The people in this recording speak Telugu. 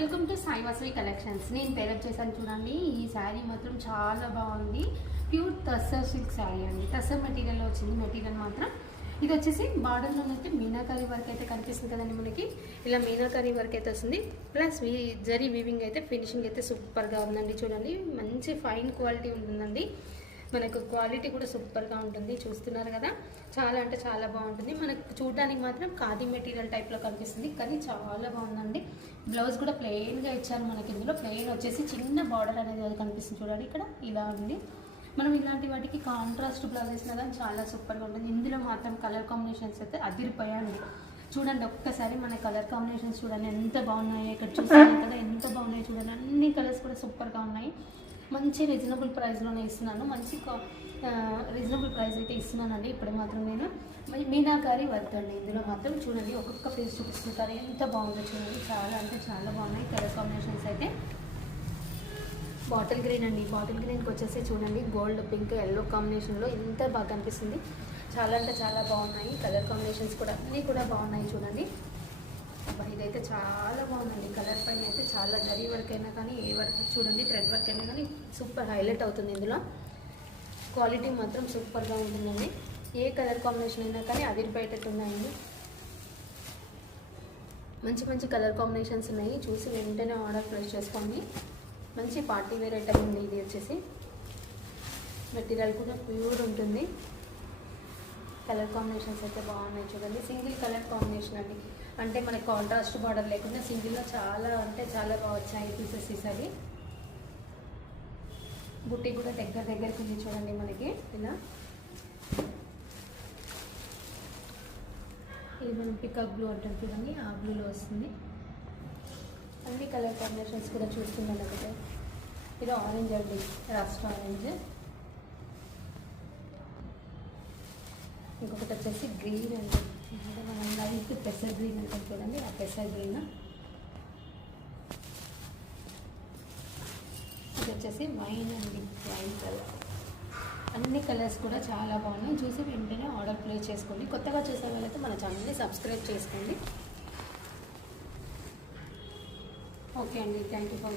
Welcome to Sai Vasavi collections. నేను పేరప్ చేశాను చూడండి. ఈ శారీ మాత్రం చాలా బాగుంది. ప్యూర్ టస్సర్ సిల్క్ శారీ అండి. టస్సర్ మెటీరియల్లో వచ్చింది. మెటీరియల్ మాత్రం ఇది వచ్చేసి బార్డర్లోనైతే మీనాకారి వర్క్ అయితే కనిపిస్తుంది కదండి. మనకి ఇలా మీనాకారి వర్క్ అయితే వస్తుంది. ప్లస్ జరీ వీవింగ్ అయితే ఫినిషింగ్ అయితే సూపర్గా ఉందండి. చూడండి మంచి ఫైన్ క్వాలిటీ ఉంటుందండి. మనకు క్వాలిటీ కూడా సూపర్గా ఉంటుంది. చూస్తున్నారు కదా, చాలా అంటే చాలా బాగుంటుంది. మనకు చూడడానికి మాత్రం ఖాదీ మెటీరియల్ టైప్లో కనిపిస్తుంది, కానీ చాలా బాగుందండి. బ్లౌజ్ కూడా ప్లెయిన్గా ఇచ్చారు మనకి. ఇందులో ప్లెయిన్ వచ్చేసి చిన్న బార్డర్ అనేది కనిపిస్తుంది చూడండి. ఇక్కడ ఇలా ఉంది. మనం ఇలాంటి వాటికి కాంట్రాస్ట్ బ్లౌజ్ వేసినా కానీ చాలా సూపర్గా ఉంటుంది. ఇందులో మాత్రం కలర్ కాంబినేషన్స్ అయితే అదిరిపోయాయండి. చూడండి ఒక్కసారి మన కలర్ కాంబినేషన్స్ చూడండి ఎంత బాగున్నాయి. ఇక్కడ చూసాను కదా ఎంత బాగున్నాయి చూడండి. అన్ని కలర్స్ కూడా సూపర్గా ఉన్నాయి. మంచి రీజనబుల్ ప్రైస్లోనే ఇస్తున్నాను. మంచి రీజనబుల్ ప్రైస్ అయితే ఇస్తున్నానండి. ఇప్పుడు మాత్రం నేను మీనాకారి వర్క్ అండి. ఇందులో మాత్రం చూడండి ఒక్కొక్క ఫేస్ చూపిస్తుంటారు. ఎంత బాగుందో చూడండి. చాలా అంటే చాలా బాగున్నాయి కలర్ కాంబినేషన్స్ అయితే. బాటిల్ గ్రీన్ అండి. బాటిల్ గ్రీన్కి వచ్చేసి చూడండి గోల్డ్ పింక్ ఎల్లో కాంబినేషన్లో ఎంత బాగా కనిపిస్తుంది. చాలా అంటే చాలా బాగున్నాయి కలర్ కాంబినేషన్స్ కూడా. అన్నీ కూడా బాగున్నాయి చూడండి. ఇదైతే చాలా బాగుందండి. కలర్ పైన అయితే చాలా జరీ వర్క్ అయినా కానీ ఏ వర్క్ చూడండి థ్రెడ్ వర్క్ అయినా కానీ సూపర్ హైలైట్ అవుతుంది. ఇందులో క్వాలిటీ మాత్రం సూపర్గా ఉంటుందండి. ఏ కలర్ కాంబినేషన్ అయినా కానీ అదిరిపోయేటట్టు ఉన్నాయండి. మంచి మంచి కలర్ కాంబినేషన్స్ ఉన్నాయి. చూసి వెంటనే ఆర్డర్ ప్లేస్ చేసుకోండి. మంచి పార్టీ వేర్ ఐటమ్ ఉంది. ఇది వచ్చేసి మెటీరియల్ కూడా ప్యూర్ ఉంటుంది. కలర్ కాంబినేషన్స్ అయితే బాగున్నాయి చూడండి. సింగిల్ కలర్ కాంబినేషన్ అండి. అంటే మనకి కాంట్రాస్ట్ బార్డర్ లేకుండా సింగిల్లో చాలా అంటే చాలా బాగా వచ్చాయి పీసెస్. ఈసారి బుట్టి కూడా దగ్గరికి ఉంది చూడండి. మనకి ఇలా ఇది మనం పికాక్ బ్లూ అంటాం చూడండి. ఆ బ్లూలో వస్తుంది. అన్ని కలర్ కాంబినేషన్స్ కూడా చూస్తున్నాను ఒకటే. ఇది ఆరెంజ్ అండి, రస్ట్ ఆరెంజ్. ఇంకొకటి వచ్చేసి గ్రీన్ అండి. అంటే మనం లైట్ పెసర్ గ్రీన్ అంటాం చూడండి. ఆ పెసర్ గ్రీన్. ఇది వచ్చేసి వైన్ అండి, వైన్ కలర్. అన్ని కలర్స్ కూడా చాలా బాగున్నాయి. చూసి వెంటనే ఆర్డర్ ప్లేస్ చేసుకోండి. కొత్తగా చూసే వాళ్ళైతే మన ఛానల్ని సబ్స్క్రైబ్ చేసుకోండి. ఓకే అండి, థ్యాంక్ యూ ఫర్